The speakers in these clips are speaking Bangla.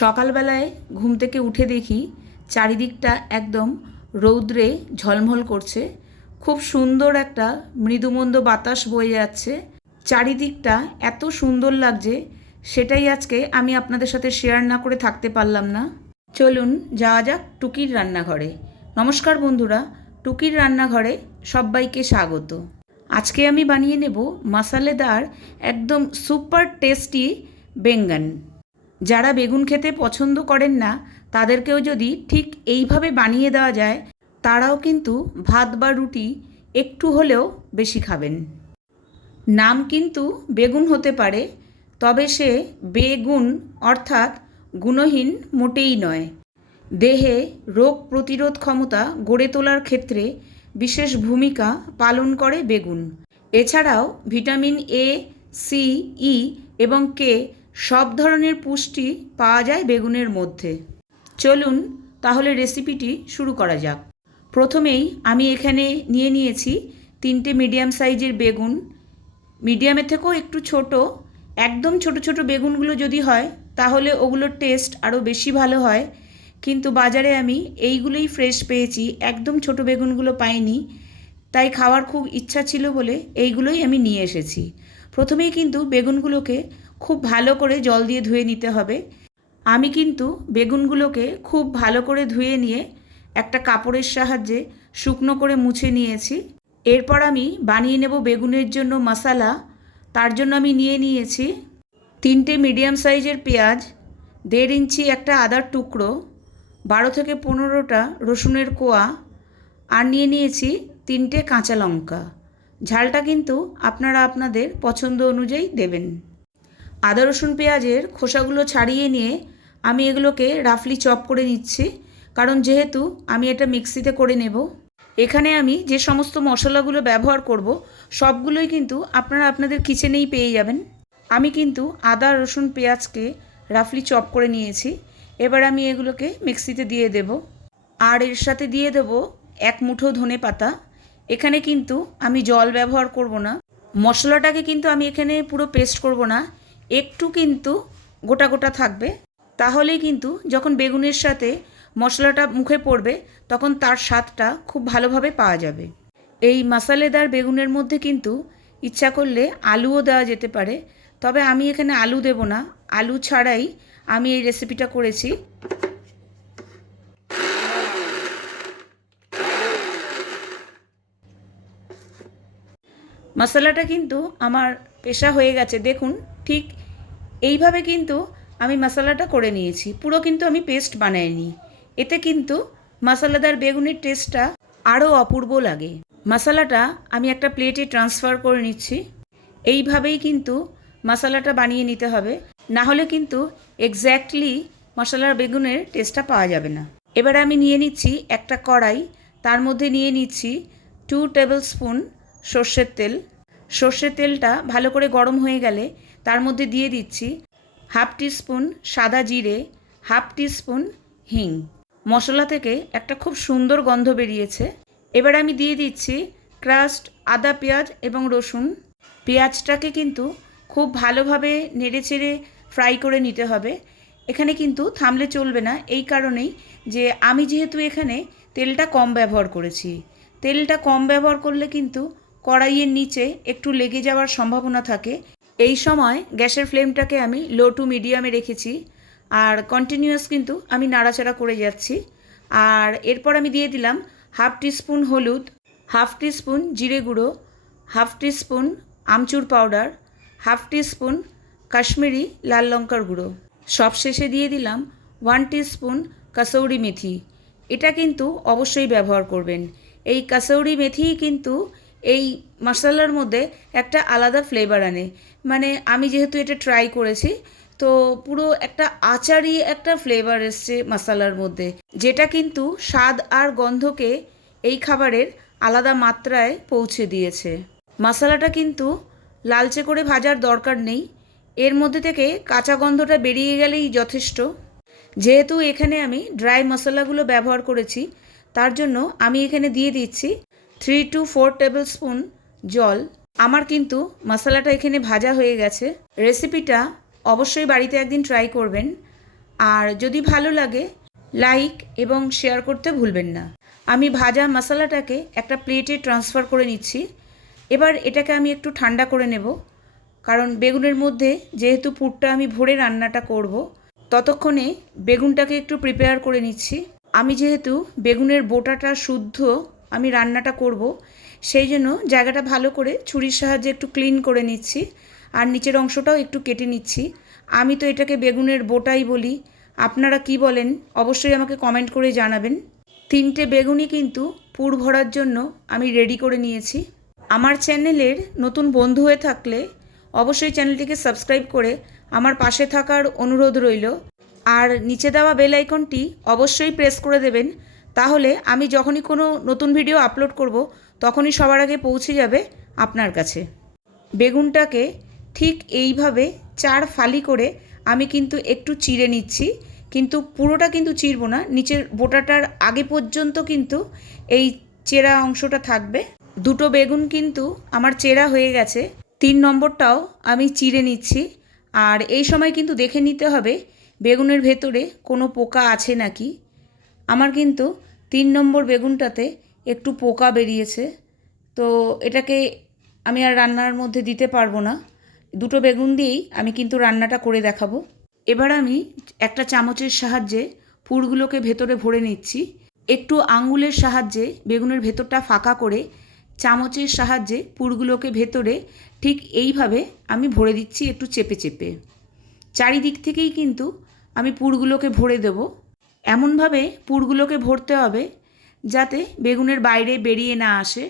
সকালবেলায় ঘুম থেকে উঠে দেখি চারিদিকটা একদম রৌদ্রে ঝলমল করছে। খুব সুন্দর একটা মৃদুমন্দ বাতাস বয়ে যাচ্ছে। চারিদিকটা এত সুন্দর লাগছে, সেটাই আজকে আমি আপনাদের সাথে শেয়ার না করে থাকতে পারলাম না। চলুন যাওয়া যাক টুকির রান্নাঘরে। নমস্কার বন্ধুরা, টুকির রান্নাঘরে সবাইকে স্বাগত। আজকে আমি বানিয়ে নেব মশালেদার একদম সুপার টেস্টি বেঙ্গন। যারা বেগুন খেতে পছন্দ করেন না, তাদেরকেও যদি ঠিক এইভাবে বানিয়ে দেওয়া যায়, তারাও কিন্তু ভাত বা রুটি একটু হলেও বেশি খাবেন। নাম কিন্তু বেগুন হতে পারে, তবে সে বেগুন অর্থাৎ গুণহীন মোটেই নয়। দেহে রোগ প্রতিরোধ ক্ষমতা গড়ে তোলার ক্ষেত্রে বিশেষ ভূমিকা পালন করে বেগুন। এছাড়াও ভিটামিন এ, সি, ই এবং কে সব ধরনের পুষ্টি পাওয়া যায় বেগুনের মধ্যে। চলুন তাহলে রেসিপিটি শুরু করা যাক। প্রথমেই আমি এখানে নিয়ে নিয়েছি তিনটে মিডিয়াম সাইজের বেগুন। মিডিয়ামের থেকেও একটু ছোট। একদম ছোট ছোট বেগুনগুলো যদি হয়, তাহলে ওগুলোর টেস্ট আরও বেশি ভালো হয়। কিন্তু বাজারে আমি এইগুলোই ফ্রেশ পেয়েছি। একদম ছোট বেগুনগুলো পাইনি। তাই খাওয়ার খুব ইচ্ছা ছিল বলে এইগুলোই আমি নিয়ে এসেছি। প্রথমেই কিন্তু বেগুনগুলোকে খুব ভালো করে জল দিয়ে ধুয়ে নিতে হবে। আমি কিন্তু বেগুনগুলোকে খুব ভালো করে ধুয়ে নিয়ে একটা কাপড়ের সাহায্যে শুকনো করে মুছে নিয়েছি। এরপর আমি বানিয়ে নেব বেগুনের জন্য মশালা। তার জন্য আমি নিয়ে নিয়েছি তিনটে মিডিয়াম সাইজের পেঁয়াজ, দেড় ইঞ্চি একটা আদার টুকরো, বারো থেকে পনেরোটা রসুনের কোয়া আর নিয়ে নিয়েছি তিনটে কাঁচা লঙ্কা। ঝালটা কিন্তু আপনারা আপনাদের পছন্দ অনুযায়ী দেবেন। আদা, রসুন, পেঁয়াজের খোসাগুলো ছাড়িয়ে নিয়ে আমি এগুলোকে রাফলি চপ করে নিচ্ছি। কারণ যেহেতু আমি এটা মিক্সিতে করে নেব। এখানে আমি যে সমস্ত মশলাগুলো ব্যবহার করব, সবগুলোই কিন্তু আপনারা আপনাদের কিচেনেই পেয়ে যাবেন। আমি কিন্তু আদা, রসুন, পেঁয়াজকে রাফলি চপ করে নিয়েছি। এবার আমি এগুলোকে মিক্সিতে দিয়ে দেব। আর এর সাথে দিয়ে দেব এক মুঠো ধনে পাতা। এখানে কিন্তু আমি জল ব্যবহার করব না। মশলাটাকে কিন্তু আমি এখানে পুরো পেস্ট করব না। একটু কিন্তু গোটা গোটা থাকবে। তাহলেই কিন্তু যখন বেগুনের সাথে মশলাটা মুখে পড়বে, তখন তার স্বাদটা খুব ভালোভাবে পাওয়া যাবে। এই মশালেদার বেগুনের মধ্যে কিন্তু ইচ্ছা করলে আলুও দেওয়া যেতে পারে, তবে আমি এখানে আলু দেব না। আলু ছাড়াই আমি এই রেসিপিটা করেছি। মশলাটা কিন্তু আমার পেশা হয়ে গেছে। দেখুন, ঠিক এইভাবে কিন্তু আমি মশলাটা করে নিয়েছি। পুরো কিন্তু আমি পেস্ট বানাইনি। এতে কিন্তু মশলাদার বেগুনের টেস্টটা আরও অপূর্ব লাগে। মশলাটা আমি একটা প্লেটে ট্রান্সফার করে নিচ্ছি। এইভাবেই কিন্তু মশলাটা বানিয়ে নিতে হবে। না হলে কিন্তু এক্স্যাক্টলি মশলার বেগুনের টেস্টটা পাওয়া যাবে না। এবার আমি নিয়ে নিচ্ছি একটা কড়াই। তার মধ্যে নিয়ে নিচ্ছি টু টেবিল স্পুন সর্ষের তেল। সর্ষের তেলটা ভালো করে গরম হয়ে গেলে তার মধ্যে দিয়ে দিচ্ছি হাফ স্পুন সাদা জিরে, হাফ স্পুন হিং। মশলা থেকে একটা খুব সুন্দর গন্ধ বেরিয়েছে। এবার আমি দিয়ে দিচ্ছি ক্রাস্ট, আদা পেঁয়াজ এবং রসুন। পেঁয়াজটাকে কিন্তু খুব ভালোভাবে নেড়েচেড়ে ফ্রাই করে নিতে হবে। এখানে কিন্তু থামলে চলবে না, এই কারণেই যে আমি যেহেতু এখানে তেলটা কম ব্যবহার করেছি। তেলটা কম ব্যবহার করলে কিন্তু কড়াইয়ের নিচে একটু লেগে যাওয়ার সম্ভাবনা থাকে। এই সময় গ্যাসের ফ্লেমটাকে আমি লো টু মিডিয়ামে রেখেছি, আর কন্টিনিউয়াস কিন্তু আমি নাড়াচাড়া করে যাচ্ছি। আর এরপর আমি দিয়ে দিলাম হাফ স্পুন হলুদ, হাফ স্পুন জিরে গুঁড়ো, half spoon amchur powder, half spoon Kashmiri লাল লঙ্কার গুঁড়ো। সব শেষে দিয়ে দিলাম ওয়ান স্পুন কাসৌরি মেথি। এটা কিন্তু অবশ্যই ব্যবহার করবেন। এই কাসৌরি মেথিই কিন্তু এই মশলার মধ্যে একটা আলাদা ফ্লেভার আনে। মানে আমি যেহেতু এটা ট্রাই করেছি, তো পুরো একটা আচারি একটা ফ্লেভার এসছে মশলার মধ্যে, যেটা কিন্তু স্বাদ আর গন্ধকে এই খাবারের আলাদা মাত্রায় পৌঁছে দিয়েছে। মশলাটা কিন্তু লালচে করে ভাজার দরকার নেই, এর মধ্যে থেকে কাঁচা গন্ধটা বেরিয়ে গেলেই যথেষ্ট। যেহেতু এখানে আমি ড্রাই মশলাগুলো ব্যবহার করেছি, তার জন্য আমি এখানে দিয়ে দিচ্ছি three to four table spoon জল। আমার কিন্তু মশলাটা এখানে ভাজা হয়ে গেছে। রেসিপিটা অবশ্যই বাড়িতে একদিন ট্রাই করবেন। আর যদি ভালো লাগে লাইক এবং শেয়ার করতে ভুলবেন না। আমি ভাজা মশলাটাকে একটা প্লেটে ট্রান্সফার করে নিচ্ছি। এবার এটাকে আমি একটু ঠান্ডা করে নেব। কারণ বেগুনের মধ্যে যেহেতু পুরটা আমি ভরে রান্নাটা করব, ততক্ষণে বেগুনটাকে একটু প্রিপেয়ার করে নিচ্ছি। আমি যেহেতু বেগুনের বোটাটা শুদ্ধ আমি রান্নাটা করব। সেই জন্য জায়গাটা ভালো করে ছুরির সাহায্যে একটু ক্লিন করে নিচ্ছি। আর নিচের অংশটাও একটু কেটে নিচ্ছি। আমি তো এটাকে বেগুনের বোটাই বলি। আপনারা কি বলেন? অবশ্যই আমাকে কমেন্ট করে জানাবেন। তিনটে বেগুনই কিন্তু পুর ভরার জন্য আমি রেডি করে নিয়েছি। আমার চ্যানেলের নতুন বন্ধু হয়ে থাকলে অবশ্যই চ্যানেলটিকে সাবস্ক্রাইব করে আমার পাশে থাকার অনুরোধ রইল। আর নিচে দেওয়া বেল আইকনটি অবশ্যই প্রেস করে দেবেন। তাহলে আমি যখনই কোনো নতুন ভিডিও আপলোড করব, তখনই সবার আগে পৌঁছে যাবে আপনার কাছে। বেগুনটাকে ঠিক এইভাবে চার ফালি করে আমি কিন্তু একটু চিড়ে নিচ্ছি, কিন্তু পুরোটা কিন্তু চিরবো না, নিচের বোটাটার আগে পর্যন্ত কিন্তু এই চেরা অংশটা থাকবে। দুটো বেগুন কিন্তু আমার চেরা হয়ে গেছে, তিন নম্বরটাও আমি চিড়ে নিচ্ছি। আর এই সময় কিন্তু দেখে নিতে হবে, বেগুনের ভেতরে কোনো পোকা আছে নাকি? আমার কিন্তু তিন নম্বর বেগুনটাতে একটু পোকা বেরিয়েছে। তো এটাকে আমি আর রান্নার মধ্যে দিতে পারব না। দুটো বেগুন দিয়েই আমি কিন্তু রান্নাটা করে দেখাবো। এবার আমি একটা চামচের সাহায্যে পুরগুলোকে ভেতরে ভরে নিচ্ছি। একটু আঙুলের সাহায্যে বেগুনের ভেতরটা ফাঁকা করে চামচের সাহায্যে পুরগুলোকে ভেতরে ঠিক এইভাবে আমি ভরে দিচ্ছি একটু চেপে চেপে। চারিদিক থেকেই কিন্তু আমি পুরগুলোকে ভরে দেব। এমনভাবে পুরগুলোকে ভরতে হবে যাতে বেগুনের বাইরে বেরিয়ে না আসে।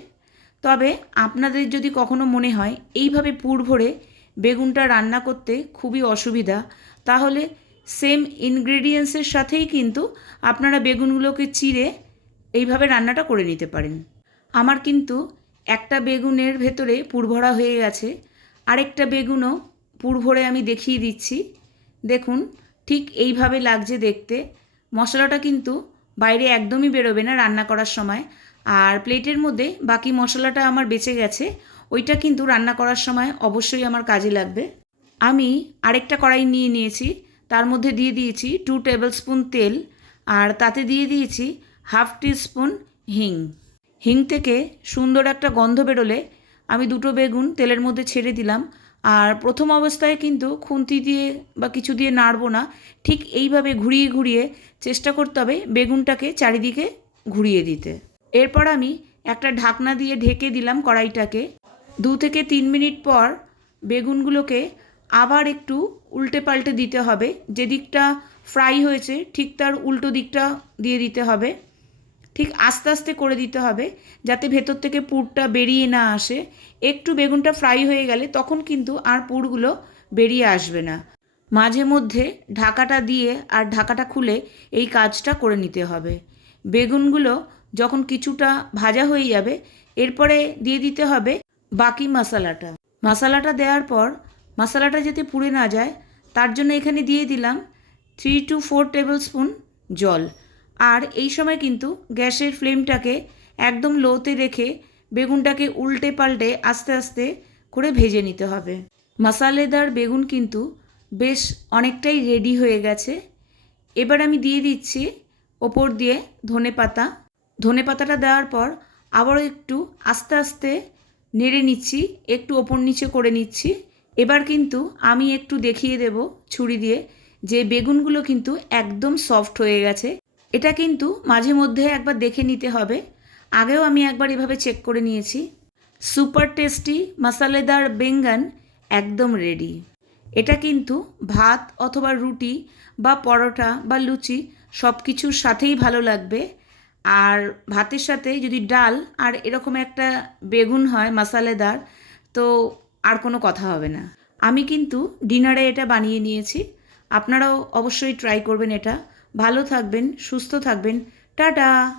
তবে আপনাদের যদি কখনো মনে হয় এইভাবে পুর ভরে বেগুনটা রান্না করতে খুবই অসুবিধা, তাহলে সেম ইনগ্রেডিয়েন্টসের সাথেই কিন্তু আপনারা বেগুনগুলোকে চিড়ে এইভাবে রান্নাটা করে নিতে পারেন। আমার কিন্তু একটা বেগুনের ভেতরে পুর ভরা হয়ে গেছে। আরেকটা বেগুনও পুর ভরে আমি দেখিয়ে দিচ্ছি। দেখুন, ঠিক এইভাবে লাগছে দেখতে। মশলাটা কিন্তু বাইরে একদমই বেরোবে না রান্না করার সময়। আর প্লেটের মধ্যে বাকি মশলাটা আমার বেঁচে গেছে, ওইটা কিন্তু রান্না করার সময় অবশ্যই আমার কাজে লাগবে। আমি আরেকটা কড়াই নিয়ে নিয়েছি, তার মধ্যে দিয়ে দিয়েছি টু টেবিল স্পুন তেল, আর তাতে দিয়ে দিয়েছি হাফ টি স্পুন হিং। হিং থেকে সুন্দর একটা গন্ধ বেরোলে আমি দুটো বেগুন তেলের মধ্যে ছেড়ে দিলাম, আর প্রথম অবস্থায় কিন্তু খুন্তি দিয়ে বা কিছু দিয়ে নাড়বো না, ঠিক এইভাবে ঘুরিয়ে ঘুরিয়ে চেষ্টা করতে হবে বেগুনটাকে চারিদিকে ঘুরিয়ে দিতে। এরপর আমি একটা ঢাকনা দিয়ে ঢেকে দিলাম কড়াইটাকে। দু থেকে তিন মিনিট পর বেগুনগুলোকে আবার একটু উল্টে পাল্টে দিতে হবে। যে দিকটা ফ্রাই হয়েছে, ঠিক তার উল্টো দিকটা দিয়ে দিতে হবে। ঠিক আস্তে আস্তে করে দিতে হবে যাতে ভেতর থেকে পুরটা বেরিয়ে না আসে। একটু বেগুনটা ফ্রাই হয়ে গেলে তখন কিন্তু আর পুরগুলো বেরিয়ে আসবে না। মাঝে মধ্যে ঢাকাটা দিয়ে আর ঢাকাটা খুলে এই কাজটা করে নিতে হবে। বেগুনগুলো যখন কিছুটা ভাজা হয়ে যাবে, এরপরে দিয়ে দিতে হবে বাকি মশলাটা। মশলাটা দেওয়ার পর মশলাটা যাতে পুড়ে না যায়, তার জন্য এখানে দিয়ে দিলাম three to four table spoon জল। আর এই সময় কিন্তু গ্যাসের ফ্লেমটাকে একদম লোতে রেখে বেগুনটাকে উল্টে পাল্টে আস্তে আস্তে করে ভেজে নিতে হবে। মশালেদার বেগুন কিন্তু বেশ অনেকটাই রেডি হয়ে গেছে। এবার আমি দিয়ে দিচ্ছি ওপর দিয়ে ধনে পাতা। ধনে পাতাটা দেওয়ার পর আবারও একটু আস্তে আস্তে নেড়ে নিচ্ছি, একটু ওপর নিচে করে নিচ্ছি। এবার কিন্তু আমি একটু দেখিয়ে দেব ছুরি দিয়ে যে বেগুনগুলো কিন্তু একদম সফট হয়ে গেছে। এটা কিন্তু মাঝে মধ্যে একবার দেখে নিতে হবে। আগেও আমি একবার এভাবে চেক করে নিয়েছি। সুপার টেস্টি মশালেদার বেঙ্গান একদম রেডি এটা কিন্তু ভাত অথবা রুটি বা পরোটা বা লুচি সব কিছুর সাথেই ভালো লাগবে। আর ভাতের সাথে যদি ডাল আর এরকম একটা বেগুন হয়, মশালেদার, তো আর কোনো কথা হবে না। আমি কিন্তু ডিনারে এটা বানিয়ে নিয়েছি। আপনারাও অবশ্যই ট্রাই করবেন এটা। ভালো থাকবেন, সুস্থ থাকবেন। টাটা!